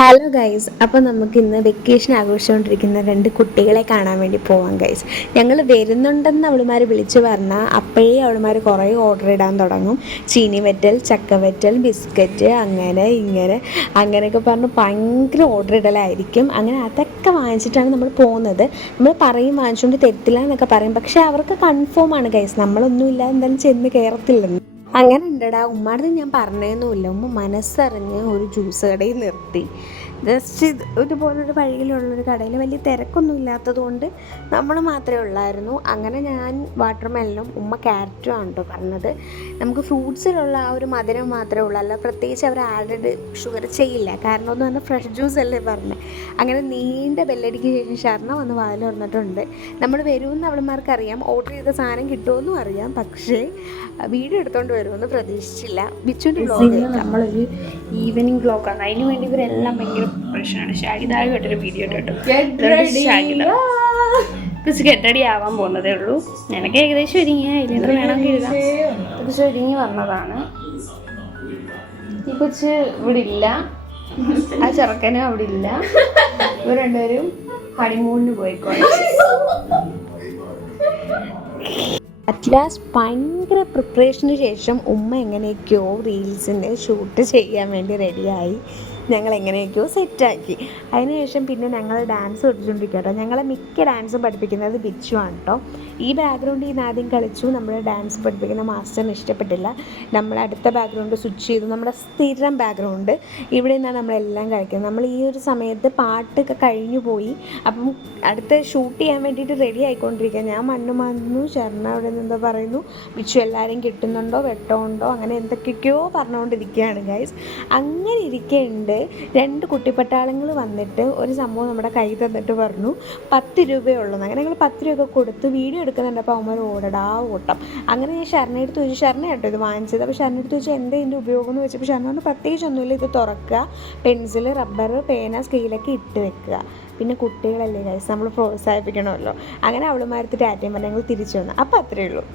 Hello guys, അപ്പോൾ നമുക്ക് ഇന്ന് വെക്കേഷൻ ആഘോഷിച്ചുകൊണ്ടിരിക്കുന്ന രണ്ട് കുട്ടികളെ കാണാൻ വേണ്ടി പോവാം ഗൈസ്. ഞങ്ങൾ വരുന്നുണ്ടെന്ന് അവളുമാർ വിളിച്ചു പറഞ്ഞാൽ അപ്പോഴേ അവളുമാർ കുറേ ഓർഡർ ഇടാൻ തുടങ്ങും. ചീനി വെറ്റൽ, ചക്ക വെറ്റൽ, ബിസ്ക്കറ്റ്, അങ്ങനെ ഇങ്ങനെ അങ്ങനെയൊക്കെ പറഞ്ഞ് ഭയങ്കര ഓർഡർ ഇടലായിരിക്കും. അങ്ങനെ അതൊക്കെ വാങ്ങിച്ചിട്ടാണ് നമ്മൾ പോകുന്നത്. നമ്മൾ പറയും വാങ്ങിച്ചുകൊണ്ട് തരത്തില്ല എന്നൊക്കെ പറയും, പക്ഷേ അവർക്ക് കൺഫേം ആണ് ഗൈസ്, നമ്മളൊന്നുമില്ല എന്തായാലും ചെന്ന് കയറത്തില്ലെന്ന്. അങ്ങനെ ഉണ്ടടാ, ഉമ്മാടുത്ത് ഞാൻ പറഞ്ഞതൊന്നുമില്ല. ഉമ്മ മനസ്സറിഞ്ഞ് ഒരു ജ്യൂസ് കടയിൽ നിർത്തി. ജസ്റ്റ് ഇതുപോലൊരു വഴിയിലുള്ളൊരു കടയിൽ വലിയ തിരക്കൊന്നും ഇല്ലാത്തത് കൊണ്ട് നമ്മൾ മാത്രമേ ഉള്ളായിരുന്നു. അങ്ങനെ ഞാൻ വാട്ടർ മെലനും ഉമ്മ ക്യാരറ്റും ആണ് കേട്ടോ പറഞ്ഞത്. നമുക്ക് ഫ്രൂട്ട്സിലുള്ള ആ ഒരു മധുരം മാത്രമേ ഉള്ളൂ, അല്ല പ്രത്യേകിച്ച് അവർ ആഡഡ് ഷുഗർ ചെയ്യില്ല. കാരണം ഒന്ന് പറഞ്ഞാൽ ഫ്രഷ് ജ്യൂസ് അല്ലേ പറഞ്ഞത്. അങ്ങനെ നീണ്ട ബെല്ലടിക്ക് ശേഷം ഷർണ വന്ന് വാതിൽ തുറന്നിട്ടുണ്ട്. നമ്മൾ വരുമെന്ന് അവളുമാർക്കറിയാം, ഓർഡർ ചെയ്ത സാധനം കിട്ടുമെന്നും അറിയാം, പക്ഷേ വീഡിയോ എടുത്തുകൊണ്ട് വരുമെന്ന് പ്രതീക്ഷിച്ചില്ല. ബിച്ചുവിൻ്റെ വ്ലോഗ് നമ്മളൊരു ഈവനിങ് വ്ലോഗാണ്, അതിന് വേണ്ടി ഇവരെല്ലാം ഭയങ്കര പ്രശ്നമാണ്. ഷാഹിദായിട്ടൊരു വീഡിയോ ഇട്ടു. കുറച്ച് ഗെറ്റടി ആവാൻ പോകുന്നതേ ഉള്ളൂ. എനിക്ക് ഏകദേശം ഒരുങ്ങിയ ഐലൈനർ വേണമെങ്കിൽ എഴുതാം. കുറച്ച് ഒരുങ്ങി വന്നതാണ്. ഈ കൊച്ച് ഇവിടെ ഇല്ല, ആ ചെറുക്കനും അവിടെ ഇല്ല. ഇവർ രണ്ടുപേരും ഹണിമൂണിന് പോയിക്കോട്ടെ. അറ്റ് ലാസ്റ്റ് ഭയങ്കര പ്രിപ്പറേഷന് ശേഷം ഉമ്മ എങ്ങനെയൊക്കെയോ റീൽസിൻ്റെ ഷൂട്ട് ചെയ്യാൻ വേണ്ടി റെഡിയായി. ഞങ്ങൾ എങ്ങനെയൊക്കെയോ സെറ്റാക്കി. അതിനുശേഷം പിന്നെ ഞങ്ങൾ ഡാൻസ് പഠിച്ചുകൊണ്ടിരിക്കുക കേട്ടോ. ഞങ്ങളെ മിക്ക ഡാൻസും പഠിപ്പിക്കുന്നത് ബിച്ചു ആണ് കേട്ടോ. ഈ ബാക്ക്ഗ്രൗണ്ടിൽ നിന്ന് ആദ്യം കളിച്ചു. നമ്മൾ ഡാൻസ് പഠിപ്പിക്കുന്ന മാസ്റ്ററിന് ഇഷ്ടപ്പെട്ടില്ല. നമ്മൾ അടുത്ത ബാക്ക്ഗ്രൗണ്ട് സ്വിച്ച് ചെയ്തു, നമ്മുടെ സ്ഥിരം ബാക്ക്ഗ്രൗണ്ട്. ഇവിടെ നിന്നാണ് നമ്മളെല്ലാം കളിക്കുന്നത്. നമ്മൾ ഈ ഒരു സമയത്ത് പാട്ടൊക്കെ കഴിഞ്ഞു പോയി. അപ്പം അടുത്ത ഷൂട്ട് ചെയ്യാൻ വേണ്ടിയിട്ട് റെഡി ആയിക്കൊണ്ടിരിക്കുക. ഞാൻ മണ്ണ് മാന്തുന്നു, ശരണ അവിടെ നിന്ന് എന്താ പറയുന്നു, ബിച്ചു എല്ലാവരും കിട്ടുന്നുണ്ടോ, വെട്ടമുണ്ടോ, അങ്ങനെ എന്തൊക്കെയൊക്കെയോ പറഞ്ഞുകൊണ്ടിരിക്കുകയാണ് ഗൈസ്. അങ്ങനെ ഇരിക്കുന്നുണ്ട് രണ്ട് കുട്ടിപ്പട്ടാളങ്ങൾ വന്നിട്ട് ഒരു സംഭവം നമ്മുടെ കൈ തന്നിട്ട് പറഞ്ഞു 10 രൂപയുള്ളൂ. അങ്ങനെ ഞങ്ങൾ 10 രൂപ കൊടുത്ത് വീഡിയോ എടുക്കുന്നുണ്ട്. അപ്പോൾ അവന്മാർ ഓടടാ ഓട്ടം. അങ്ങനെ ഞാൻ ശരണ എടുത്ത് ചോദിച്ചു, ശരണ കേട്ടോ ഇത് വാങ്ങിച്ചത്. അപ്പോൾ ശരണ എടുത്ത് ചോദിച്ചാൽ എന്താ ഇതിൻ്റെ ഉപയോഗം എന്ന് വെച്ചപ്പോൾ ശരണ പറഞ്ഞു പ്രത്യേകിച്ചൊന്നുമില്ല, ഇത് തുറക്കുക, പെൻസിൽ, റബ്ബർ, പേന, സ്കെയിലൊക്കെ ഇട്ട് വെക്കുക. പിന്നെ കുട്ടികളല്ലേ ഗൈസ്, നമ്മൾ പ്രോത്സാഹിപ്പിക്കണമല്ലോ. അങ്ങനെ അവളുമാരത്ത് ടാറ്റയും പറഞ്ഞ് ഞങ്ങൾ തിരിച്ചു വന്നു. അപ്പോൾ അത്രയേ ഉള്ളൂ.